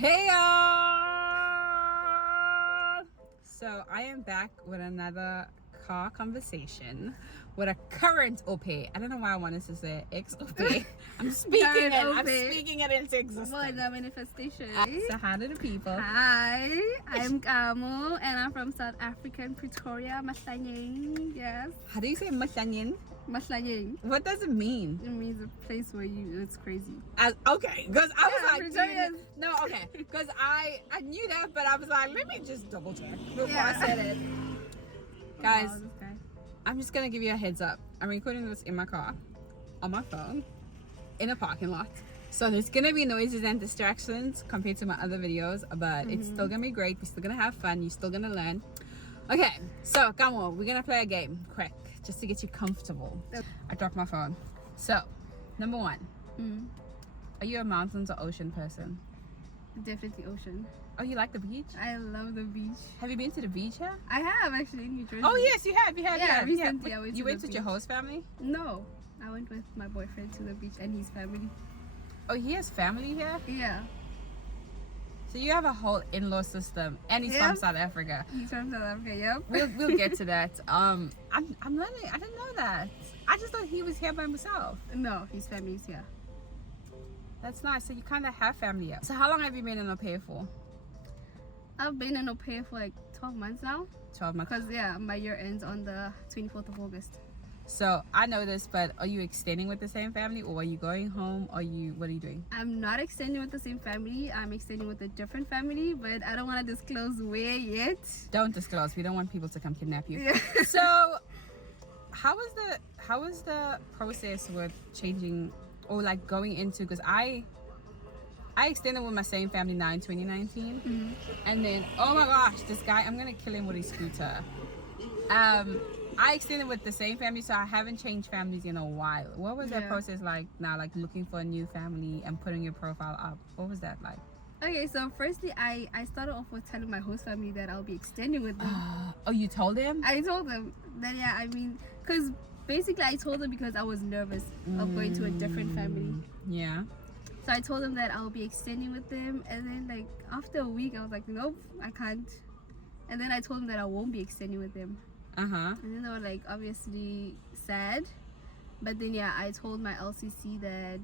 Hey y'all! So I am back with another car conversation with a current Aupair. I don't know why I wanted to say ex-Aupair. I'm speaking it into existence. Well, the manifestation. So hi to the people. Hi, I'm Kamo and I'm from South Africa in Pretoria, Mahlanyeng. Yes, How do you say Mahlanyeng? Mahlanyeng. What does it mean? It means a place where it's crazy. Okay, because I was like, Pretoria. no, okay, because I knew that, but I was like, let me just double check before I said it. Guys, Wow, this guy. I'm just gonna give you a heads up. I'm recording this in my car, on my phone, in a parking lot. So there's gonna be noises and distractions compared to my other videos, but it's still gonna be great. We're still gonna have fun. You're still gonna learn. Okay, so come on, we're gonna play a game, quick, just to get you comfortable. I dropped my phone. So, number one, are you a mountains or ocean person? Definitely ocean. Oh, you like the beach? I love the beach. Have you been to the beach here? I have actually in New Jersey. Oh yes, you have. Yeah, recently I went You to went the with your beach. host family? No, I went with my boyfriend to the beach and his family. Oh, he has family here? Yeah, So you have a whole in-law system, and he's Yeah. from South Africa. he's from South Africa. Yep. We'll get to that. I'm learning. I didn't know that. I just thought he was here by himself. No, his family's here. That's nice. So you kind of have family here. So how long have you been in Aupair for? I've been in Aupair for like 12 months now. 12 months. Because, yeah, my year ends on the 24th of August. So I know this, but are you extending with the same family, or are you going home? What are you doing? I'm not extending with the same family. I'm extending with a different family, but I don't want to disclose where yet. Don't disclose. We don't want people to come kidnap you. Yeah. So how was the process with changing or like going into, because I extended with my same family now in 2019, and then oh my gosh, this guy, I'm gonna kill him with his scooter. I extended with the same family, so I haven't changed families in a while. What was that Yeah. process like now, like looking for a new family and putting your profile up? What was that like? Okay, so firstly, I started off with telling my host family that I'll be extending with them. Oh, you told him? I told them that, yeah, I mean, because basically I told them because I was nervous of going to a different family. Yeah. So I told them that I'll be extending with them, and then like after a week I was like, nope, I can't. And then I told them that I won't be extending with them, Uh-huh. and then they were like obviously sad. But then yeah, I told my LCC that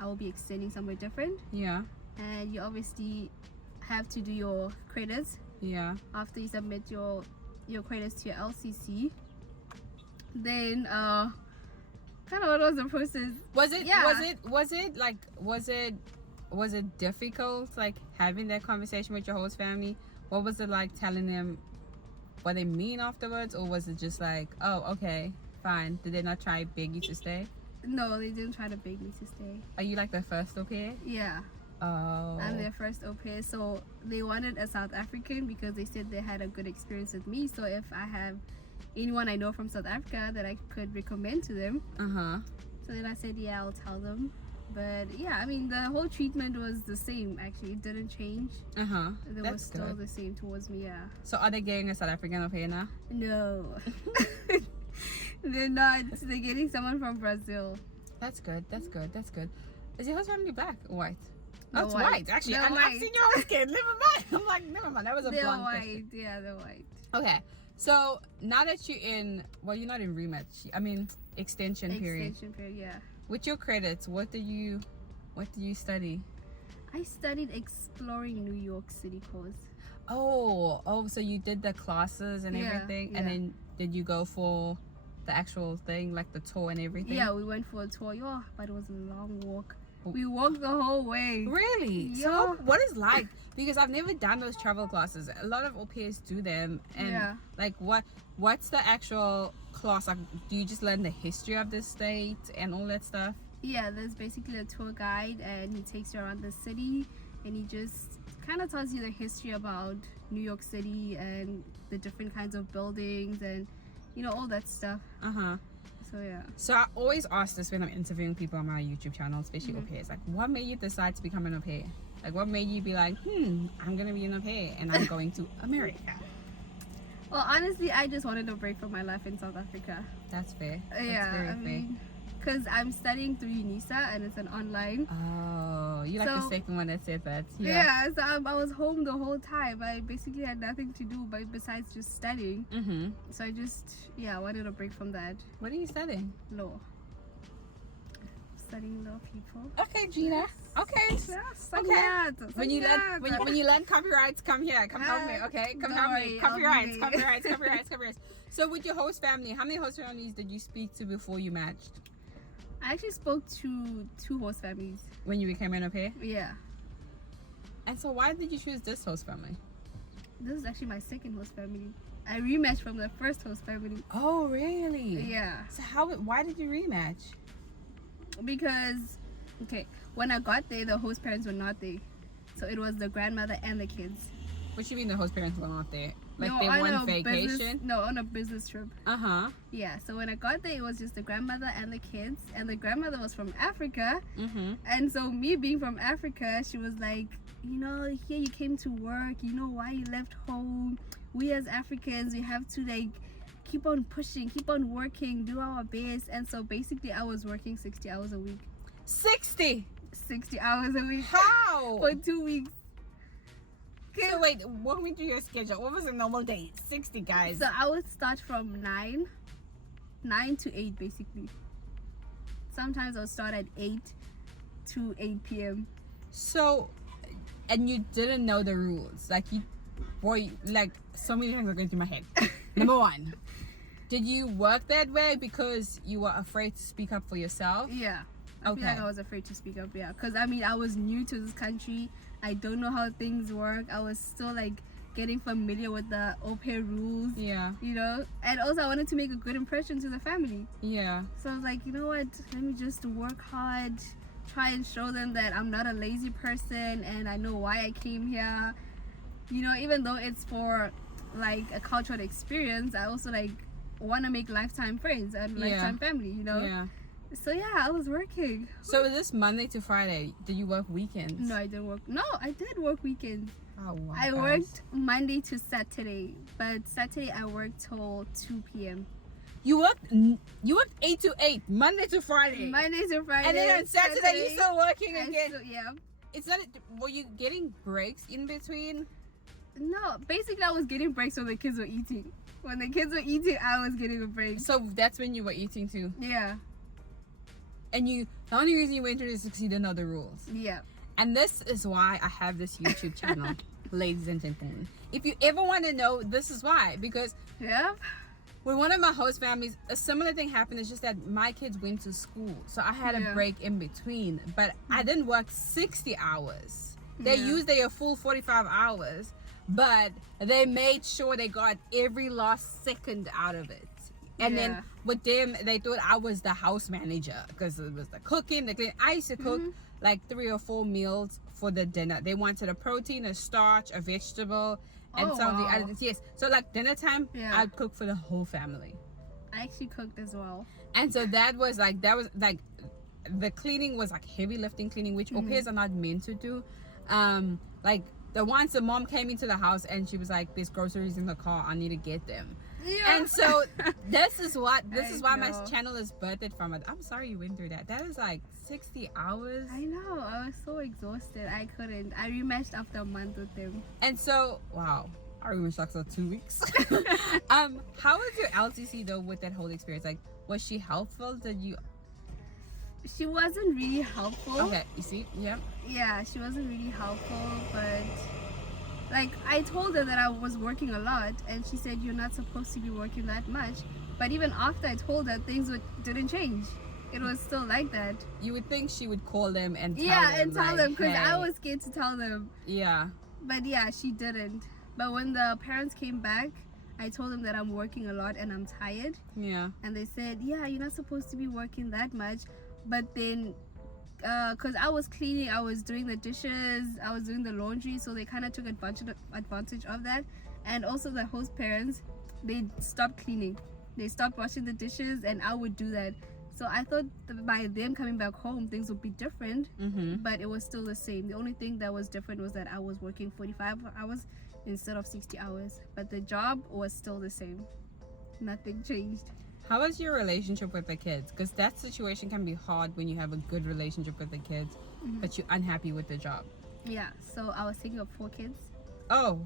I will be extending somewhere different, Yeah. and you obviously have to do your credits Yeah. after you submit your credits to your LCC. Then kind of what was the process? Was it Yeah. was it difficult, like having that conversation with your host family? What was it like telling them what they mean afterwards, or was it just like, oh, okay, fine? Did they not try to beg you to stay? No, they didn't try to beg me to stay. Are you like the first au pair? Yeah, Oh. I'm their first au pair, so they wanted a South African because they said they had a good experience with me. So if I have anyone I know from South Africa that I could recommend to them, Uh-huh. so then I said, yeah, I'll tell them. But yeah, I mean, the whole treatment was the same. Actually, it didn't change. Uh-huh. They That's were still good. the same towards me. Yeah. So are they getting a South African au pair now? No, they're not. They're getting someone from Brazil. That's good. That's good. That's good. Is your host family black or white? They're Oh, it's white. white. Actually, They're I've white. seen your host kid. Never mind. I'm like, never mind. That was a They're blunt white. question. Yeah, they're white. Okay, so now that you're in, well, you're not in rematch. I mean, extension period. Extension period. Yeah. With your credits, what do you study? I studied exploring New York City course. Oh, so you did the classes and Yeah, everything, and yeah. then did you go for the actual thing, like the tour and everything? Yeah, we went for a tour. Yeah, but it was a long walk. We walked the whole way. Really? Yeah. So what is like? Because I've never done those travel classes. A lot of au pairs do them, and Yeah. like what's the actual class? Like, do you just learn the history of the state and all that stuff? Yeah, there's basically a tour guide, and he takes you around the city, and he just kind of tells you the history about New York City and the different kinds of buildings and all that stuff. Uh-huh. So yeah. So I always ask this when I'm interviewing people on my YouTube channel, especially au pairs. Like, what made you decide to become an au pair? Like, what made you be like, I'm gonna be an au pair and I'm going to America? Well, honestly, I just wanted a break from my life in South Africa. That's fair. That's Yeah, very I fair. mean, because I'm studying through UNISA and it's an online. Oh, you like the So- second one that said that. Yeah, so I was home the whole time. I basically had nothing to do but besides just studying. Mm-hmm. So I just, I wanted a break from that. What are you studying? Law. Studying law, people. Okay, Gina. Okay. Yes, Okay. When you learn copyrights, come here. Come help me, okay? Come Don't help me. worry, I'll Copyrights, be- copyrights. So with your host family, how many host families did you speak to before you matched? I actually spoke to 2 host families. When you became an au pair? Yeah. And so why did you choose this host family? This is actually my second host family. I rematched from the first host family. Oh, really? Yeah. So why did you rematch? Because, when I got there, the host parents were not there. So it was the grandmother and the kids. What you mean the host parents were not there? Like No, they on went a vacation? on a business trip. Uh-huh. Yeah, so when I got there, it was just the grandmother and the kids. And the grandmother was from Africa. Mm-hmm. And so me being from Africa, she was like, here you came to work. You know why you left home. We as Africans, we have to keep on pushing, keep on working, do our best. And so basically I was working 60 hours a week. 60? 60 hours a week. How? For 2 weeks. So wait, walk me through your schedule. What was a normal day? 60 guys. So I would start from 9 to 8 basically. Sometimes I would start at 8 to 8 p.m. So, and you didn't know the rules. So many things are going through my head. Number one, did you work that way because you were afraid to speak up for yourself? Yeah. I feel like I was afraid to speak up, because I was new to this country. I don't know how things work. I was still getting familiar with the Aupair rules. Yeah. And also I wanted to make a good impression to the family. Yeah. So I was like, you know what? Let me just work hard, try and show them that I'm not a lazy person and I know why I came here. Even though it's for a cultural experience, I also want to make lifetime friends and lifetime family. Yeah. So yeah, I was working. So is this Monday to Friday? Did you work weekends? No, I didn't work. No, I did work weekends. Oh wow. I worked Monday to Saturday, but Saturday I worked till 2 p.m. You worked 8 to 8, Monday to Friday. Monday to Friday. And then on Saturday you're still working again. Yeah. It's not. Were you getting breaks in between? No, basically I was getting breaks when the kids were eating. When the kids were eating, I was getting a break. So that's when you were eating too. Yeah. And the only reason you went through this is because you didn't know the rules. Yeah. And this is why I have this YouTube channel, ladies and gentlemen. If you ever want to know, this is why. Because Yeah. with one of my host families, a similar thing happened. It's just that my kids went to school, so I had a break in between. But I didn't work 60 hours. They used their full 45 hours, but they made sure they got every last second out of it. And then with them, they thought I was the house manager because it was the cooking, the cleaning. I used to cook 3 or 4 meals for the dinner. They wanted a protein, a starch, a vegetable, and some of the other things. Yes. So dinner time, I'd cook for the whole family. I actually cooked as well. And so that was the cleaning was heavy lifting cleaning, which au pairs are not meant to do. The mom came into the house and she was like, "There's groceries in the car. I need to get them." Yeah. And so this is why my know. channel is birthed from it. I'm sorry you went through that. That is 60 hours. I know. I was so exhausted. I couldn't. I rematched after a month with them. And so, wow. I rematched after 2 weeks. How was your LTC though with that whole experience? Was she helpful? Did you? She wasn't really helpful. Okay, you see? Yeah. Yeah, she wasn't really helpful, but I told her that I was working a lot and she said you're not supposed to be working that much. But even after I told her, things didn't change. It was still like that. You would think she would call them and tell them. Yeah, and tell them because hey. I was scared to tell them. Yeah. But yeah, she didn't. But when the parents came back, I told them that I'm working a lot and I'm tired. Yeah. And they said, yeah, you're not supposed to be working that much. But then because I was cleaning, I was doing the dishes, I was doing the laundry, so they kind of took advantage of that. And also the host parents, they stopped cleaning, they stopped washing the dishes, and I would do that. So I thought that by them coming back home, things would be different, but it was still the same. The only thing that was different was that I was working 45 hours instead of 60 hours, but the job was still the same. Nothing changed. How is your relationship with the kids? Because that situation can be hard when you have a good relationship with the kids, but you're unhappy with the job. Yeah, so I was thinking of 4 kids. Oh.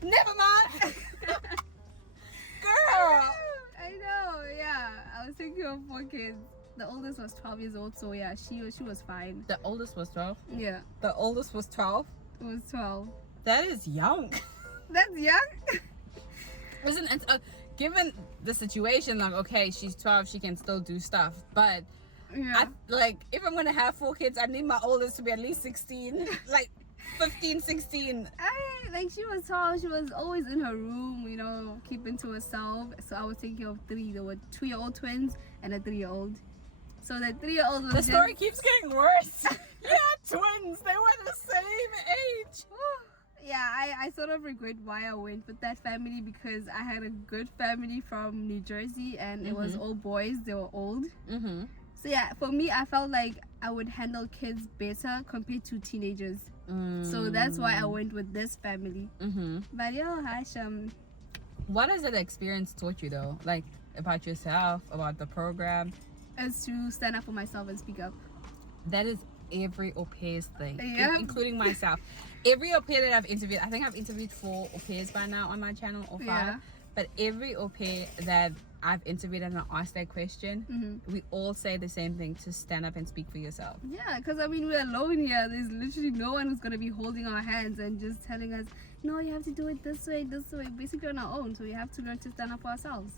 Never mind. Girl. I know, yeah. I was thinking of 4 kids. The oldest was 12 years old, so yeah, she was fine. The oldest was 12? Yeah, The oldest was 12? it was 12. That is young. That's young? Isn't it? Given the situation, like, okay, she's 12, she can still do stuff. But, Yeah. if I'm going to have 4 kids, I need my oldest to be at least 16. Like, 15, 16. She was tall. She was always in her room, keeping to herself. So I was thinking of 3. There were 2-year-old twins and a 3-year-old. So the 3-year-old was The story keeps getting worse. Yeah, twins. They were the same age. Yeah, I sort of regret why I went with that family, because I had a good family from New Jersey and it was all boys. They were old. Mm-hmm. So yeah, for me, I felt like I would handle kids better compared to teenagers. So that's why I went with this family. Mm-hmm. But yeah, Hasham. What has that experience taught you, though? Like, about yourself, about the program? Is to stand up for myself and speak up. That is every au pair's thing, Yep. including myself. Every au pair that I've interviewed, I think I've interviewed 4 au pairs by now on my channel, or 5. Yeah. But every au pair that I've interviewed and I asked that question, we all say the same thing: to stand up and speak for yourself. Yeah, because we're alone here. There's literally no one who's going to be holding our hands and just telling us, no, you have to do it this way, basically on our own. So we have to learn to stand up for ourselves.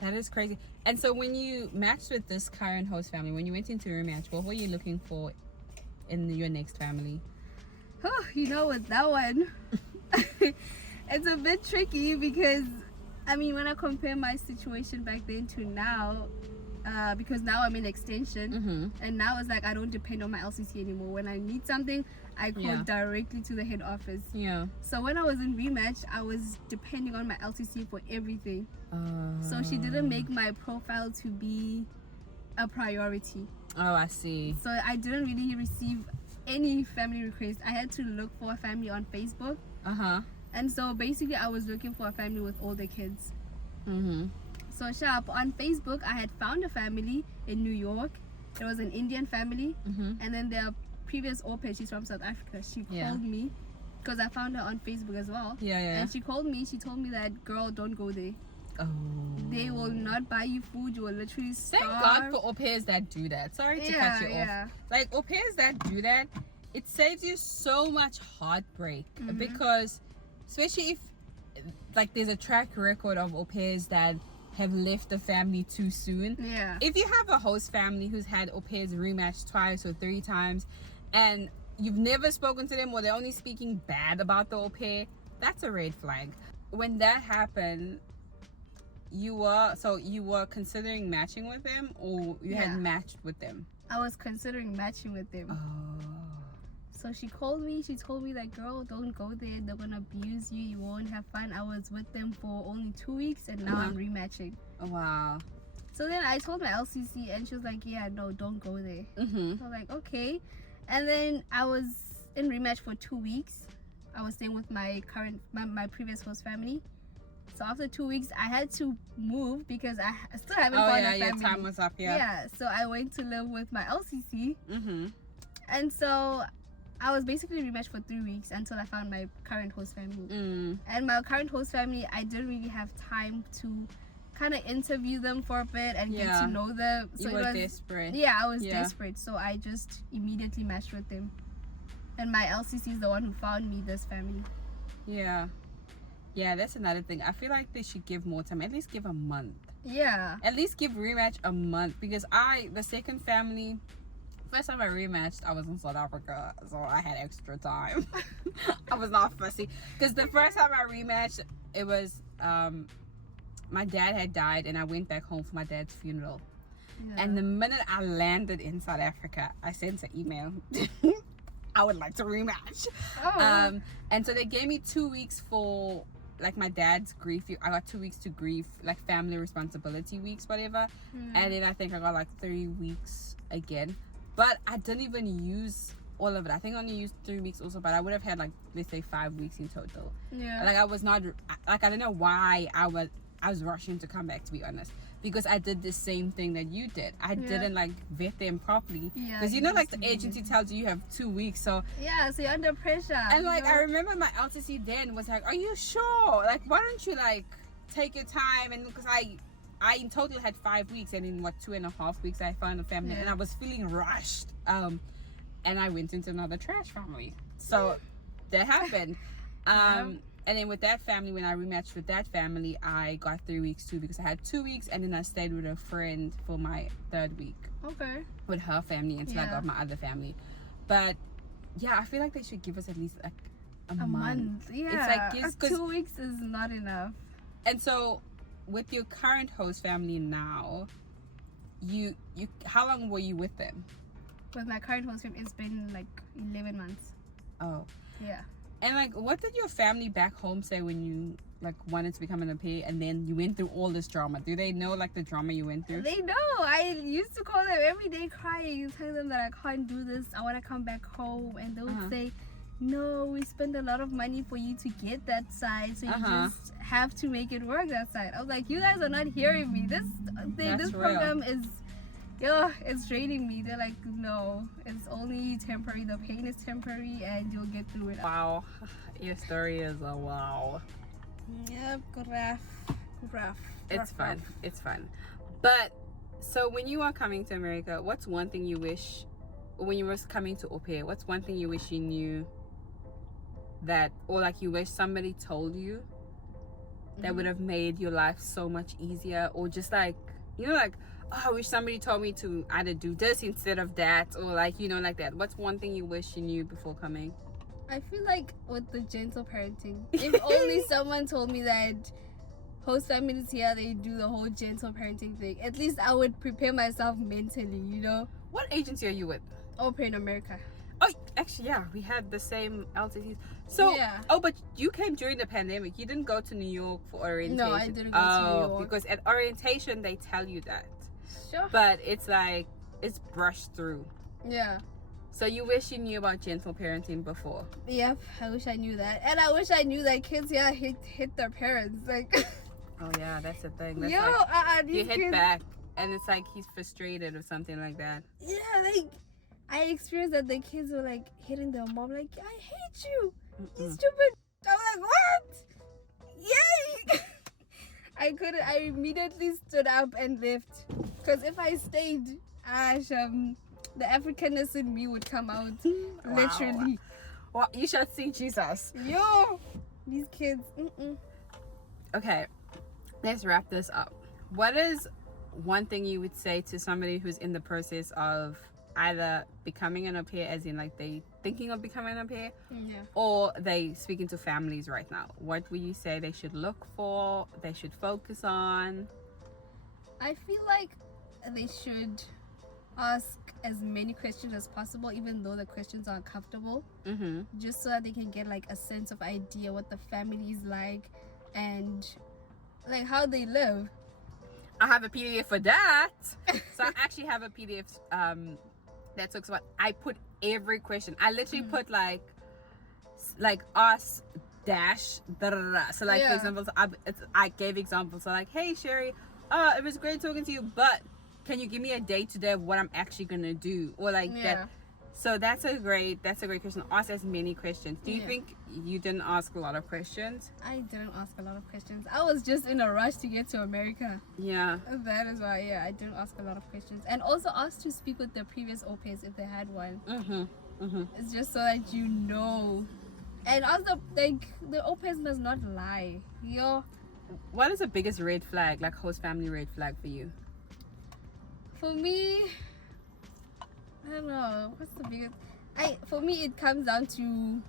That is crazy. And so when you matched with this current host family, when you went into a rematch, what were you looking for in your next family? With that one, it's a bit tricky because, when I compare my situation back then to now, because now I'm in extension, and now it's like I don't depend on my LCC anymore. When I need something, I call directly to the head office. Yeah. So when I was in rematch, I was depending on my LCC for everything. So she didn't make my profile to be a priority. Oh, I see. So I didn't really receive any family requests. I had to look for a family on Facebook. And so basically I was looking for a family with older kids. So sharp on Facebook, I had found a family in New York. It was an Indian family, and then their previous au pair, she's from South Africa. She called me because I found her on Facebook as well. And she called me. She told me that, girl, don't go there. Oh. They will not buy you food. You will literally starve. Thank God for au pairs that do that. Sorry to cut you off. Like, au pairs that do that, it saves you so much heartbreak, because especially if there's a track record of au pairs that have left the family too soon. If you have a host family who's had au pairs rematch 2 or 3 times and you've never spoken to them, or they're only speaking bad about the au pair, that's a red flag. When that happened, you were considering matching with them, or you had matched with them? I was considering matching with them. So she called me. She told me that, girl, don't go there. They're gonna abuse you. You won't have fun. I was with them for only 2 weeks, and now I'm rematching. Oh, wow. So then I told my LCC, and she was like, yeah, no, don't go there. So I was like, okay. And then I was in rematch for 2 weeks. I was staying with my previous host family. So after 2 weeks, I had to move because I still haven't found a family. Your time was up, Yeah, so I went to live with my LCC. And so I was basically rematched for 3 weeks until I found my current host family. And my current host family, I didn't really have time to kind of interview them for a bit and get to know them. So you were desperate. Yeah, I was desperate. So I just immediately matched with them. And my LCC is the one who found me this family. Yeah, that's another thing. I feel like they should give more time. At least give a month. Yeah. At least give rematch a month. Because the second family, first time I rematched, I was in South Africa. So I had extra time. I was not fussy. Because the first time I rematched, it was, my dad had died and I went back home for my dad's funeral. And the minute I landed in South Africa, I sent an email. I would like to rematch. And so they gave me 2 weeks for my dad's grief. I got 2 weeks to grieve, family responsibility weeks, whatever. And then I think I got 3 weeks again, but I didn't even use all of it. I think I only used 3 weeks also, but I would have had let's say 5 weeks in total. I was not I don't know why I was I was rushing to come back, to be honest, because I did the same thing that you did. I didn't like vet them properly, because you know, like the agency tells you have 2 weeks, so so you're under pressure. and like I remember my LTC then was like, are you sure, like why don't you like take your time? And because I in total had 5 weeks, and in what 2.5 weeks I found a family, and I was feeling rushed, and I went into another trash family, so that happened. And then with that family, when I rematched with that family, I got 3 weeks too, because I had 2 weeks, and then I stayed with a friend for my 3rd week. Okay. With her family until I got my other family. But yeah, I feel like they should give us at least like a month. Yeah. It's like 2 weeks is not enough. And so with your current host family now, you how long were you with them? With my current host family, it's been like 11 months. Oh. Yeah. And like, what did your family back home say when you like wanted to become an au pair, and then you went through all this drama? Do they know like the drama you went through? They know. I used to call them every day crying, telling them that I can't do this, I want to come back home, and they would say, no, we spend a lot of money for you to get that side, so you just have to make it work that side. I was like, you guys are not hearing me. This program is it's draining me. They're like, no, it's only temporary, the pain is temporary, and you'll get through it. Wow. Your story is a wow. Yep, rough. It's fun. But so when you are coming to America, what's one thing you wish, when you were coming to au pair, what's one thing you wish you knew, that, or like you wish somebody told you that would have made your life so much easier? Or just like, you know, like, oh, I wish somebody told me to either do this instead of that, or like, you know, like that. What's one thing you wish you knew before coming? I feel like with the gentle parenting, if only someone told me that host families here, they do the whole gentle parenting thing, at least I would prepare myself mentally, you know. What agency are you with? Aupair in America. Oh, actually, yeah, we had the same LTCs. So, but you came during the pandemic. You didn't go to New York for orientation. No, I didn't go to New York. Because at orientation, they tell you that. Sure. But it's like, it's brushed through. Yeah. So you wish you knew about gentle parenting before? Yep, I wish I knew that. And I wish I knew that kids here hit their parents. Like. Oh, yeah, that's the thing. That's these you hit kids, back, and it's like he's frustrated or something like that. Yeah, like, I experienced that the kids were like hitting their mom, like, I hate you, you stupid. I'm like, what? Yay! I immediately stood up and left, because if I stayed, the Africanness in me would come out. Literally. Well, you should see Jesus. Yo, these kids. Okay, let's wrap this up. What is one thing you would say to somebody who's in the process of either becoming an au pair, as in like they thinking of becoming an au pair, or they speaking to families right now? What would you say they should look for, they should focus on? I feel like they should ask as many questions as possible, even though the questions are uncomfortable, just so that they can get like a sense of idea what the family is like and like how they live. I have a PDF for that. So I actually have a PDF that talks about, I put every question. I literally put like us dash da, da, da, da. So like for example, I gave examples. So like, hey Sherry, it was great talking to you, but can you give me a day today of what I'm actually gonna do, or like that? So that's a great question. Ask as many questions. Do you think you didn't ask a lot of questions? I didn't ask a lot of questions. I was just in a rush to get to America. Yeah. That is why, I didn't ask a lot of questions. And also ask to speak with the previous au pairs if they had one. It's just so that you know. And also, like, the au pairs must not lie. What is the biggest red flag, like host family red flag for you? For me, I don't know. What's the biggest? For me, it comes down to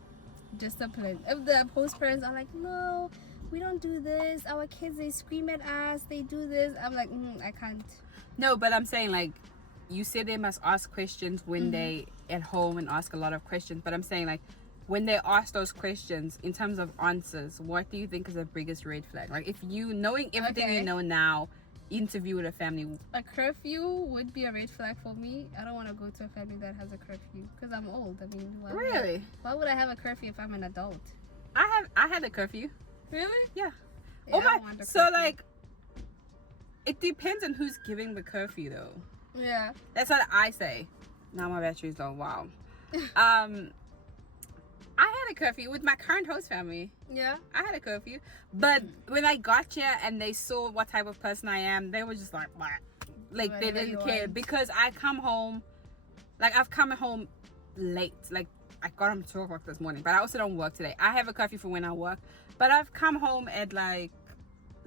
discipline. If the host parents are like, no, we don't do this. Our kids, they scream at us. They do this. I'm like, I can't. No, but I'm saying, like, you said they must ask questions when they at home and ask a lot of questions. But I'm saying, like, when they ask those questions, in terms of answers, what do you think is the biggest red flag? Like, if you, knowing everything you know now, interview with a family. A curfew would be a red flag for me. I don't want to go to a family that has a curfew because I'm old. I mean, why would I have a curfew if I'm an adult? I had a curfew. Really? Yeah. Oh my. So like, It depends on who's giving the curfew, though. Yeah. That's what I say. Now my battery's low. Wow. I had a curfew with my current host family. Yeah. I had a curfew. But when I got here and they saw what type of person I am, they were just like, what? Like, they didn't care. Because I come home, like, I've come home late. Like, I got home at 2 o'clock this morning. But I also don't work today. I have a curfew for when I work. But I've come home at, like,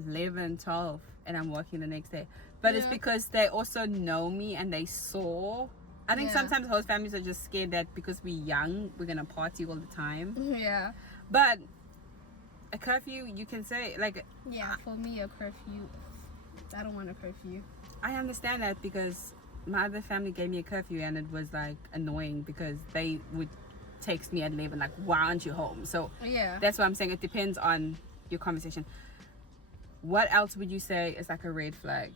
11, 12. And I'm working the next day. But it's because they also know me and they saw. I think sometimes host families are just scared that because we're young, we're gonna party all the time. Yeah. But a curfew, you can say, like... Yeah, for me, a curfew, I don't want a curfew. I understand that because my other family gave me a curfew and it was, like, annoying because they would text me at 11, like, why aren't you home? So that's why I'm saying it depends on your conversation. What else would you say is, like, a red flag?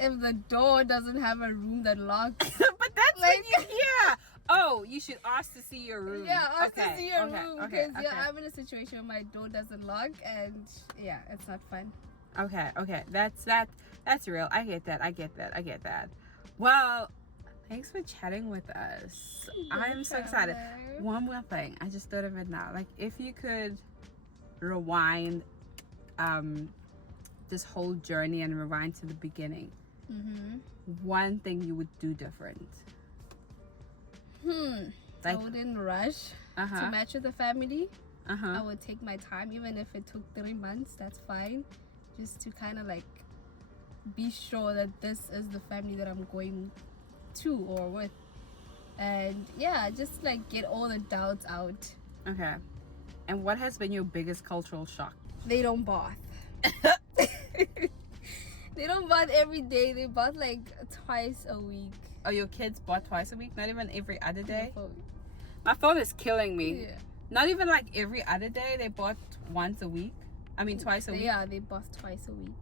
If the door doesn't have a room that locks. But that's like, when you hear. Oh, you should ask to see your room. Yeah, ask to see your room. Okay, Because I'm in a situation where my door doesn't lock and it's not fun. Okay. That's real. I get that. Well, thanks for chatting with us. I'm so excited. One more thing. I just thought of it now. Like, if you could rewind this whole journey and rewind to the beginning, one thing you would do different. Like, I wouldn't rush to match with the family. I would take my time, even if it took 3 months. That's fine, just to kind of like be sure that this is the family that I'm going to or with, and just like get all the doubts out. Okay. And what has been your biggest cultural shock? They don't bath. They don't bath every day. They bath like twice a week. Oh, your kids bath twice a week? Not even every other day? My phone is killing me. Yeah. Not even like every other day. They bath once a week. I mean, twice a week. Yeah, they bath twice a week.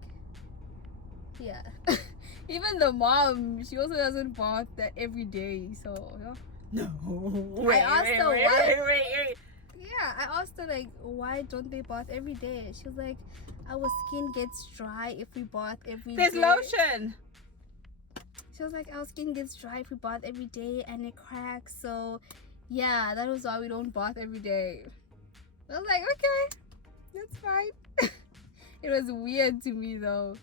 Yeah. Even the mom, she also doesn't bath that every day. So, No. I asked her why. Yeah, I asked her like, why don't they bath every day? She was like, our skin gets dry if we bath every day. There's lotion. She was like, our skin gets dry if we bath every day and it cracks. So, yeah, that was why we don't bath every day. I was like, okay, that's fine. It was weird to me though.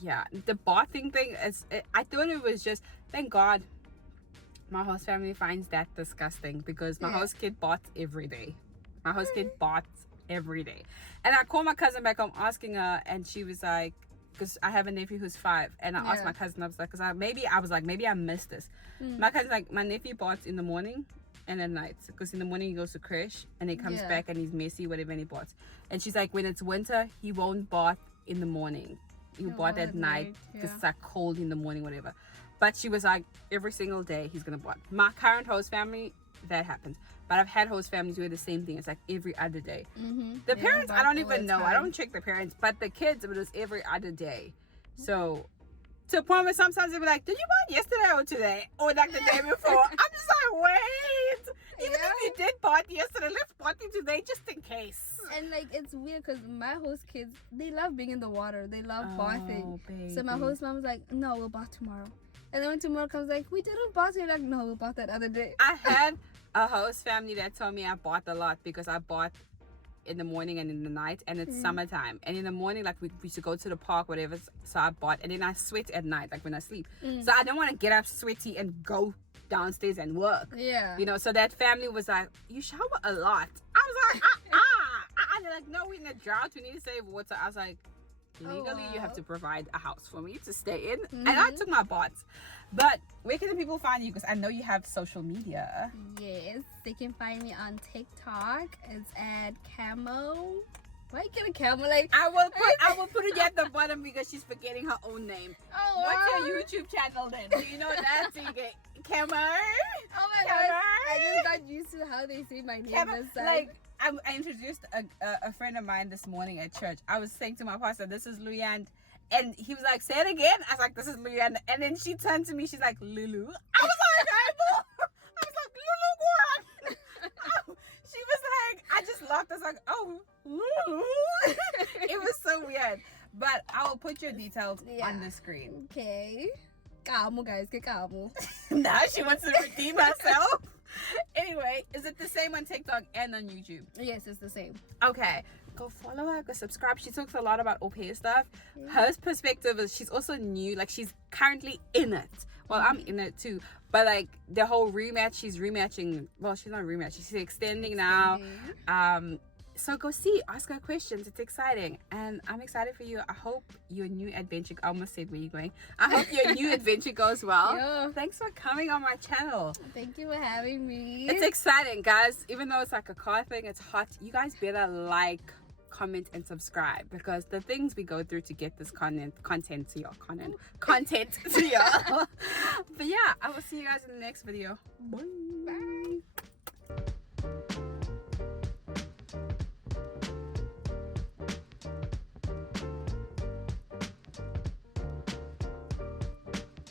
Yeah, the bathing thing I thought it was just, thank God my host family finds that disgusting because my host kid baths every day. My host kid baths every day. And I called my cousin back home asking her, and she was like, because I have a nephew who's 5, and I asked my cousin, I was like, maybe I missed this. My cousin's like, my nephew baths in the morning and at night, because in the morning he goes to creche and he comes back and he's messy, whatever, and he baths. And she's like, when it's winter, he won't bath in the morning. He'll bath at night because it's like cold in the morning, whatever. But she was like, every single day he's gonna bath. My current host family, that happens. But I've had host families where the same thing. It's like every other day. The parents, I don't even know. I don't check the parents. But the kids, it was every other day. So, to a point where sometimes they'll be like, did you bath yesterday or today? Or like the day before? I'm just like, wait. Even if you did bath yesterday, let's bath you today just in case. And like, it's weird because my host kids, they love being in the water. They love bathing. Baby. So my host mom was like, no, we'll bath tomorrow. And then when tomorrow comes, like, we didn't bath. You're like, no, we'll bath that other day. I had a host family that told me I bath a lot because I bath in the morning and in the night, and it's summertime. And in the morning, like, we used to go to the park, whatever, so I bath. And then I sweat at night, like when I sleep. So I don't want to get up sweaty and go downstairs and work. Yeah. You know, so that family was like, you shower a lot. I was like, they're like, no, we're in a drought. We need to save water. I was like, legally, you have to provide a house for me to stay in. And I took my baths. But where can the people find you? Because I know you have social media. Yes, they can find me on TikTok. It's at Kamo. Why you get a Kamo? Like, I will put it at the bottom because she's forgetting her own name. Oh, what's your YouTube channel then? Do you know that? So you get Kamo. Oh my god! I just got used to how they say my name. Like, I introduced a friend of mine this morning at church. I was saying to my pastor, this is Luyand. And he was like, say it again. I was like, this is Luyand. And then she turned to me. She's like, Lulu. I was like, I was like, Lulu, she was like, I just laughed. I was like, oh, Lulu. It was so weird. But I will put your details Yeah. on the screen. Okay. Kamo, guys. Get Kamo. Now she wants to redeem herself. Anyway, is it the same on TikTok and on YouTube? Yes, it's the same. Okay, go follow her, go subscribe. She talks a lot about Aupair stuff. Her perspective is she's also new, like she's currently in it. Well, I'm in it too, but like the whole rematch, she's rematching. Well, she's not rematching, she's extending now. So go see, ask her questions. It's exciting, and I'm excited for you. I hope your new adventure, I almost said where you're going. I hope your new adventure goes well. Yeah. Thanks for coming on my channel. Thank you for having me. It's exciting, guys. Even though it's like a car thing, it's hot. You guys better like, comment, and subscribe, because the things we go through to get this content to y'all. Content to y'all. But yeah, I will see you guys in the next video. Bye. Bye.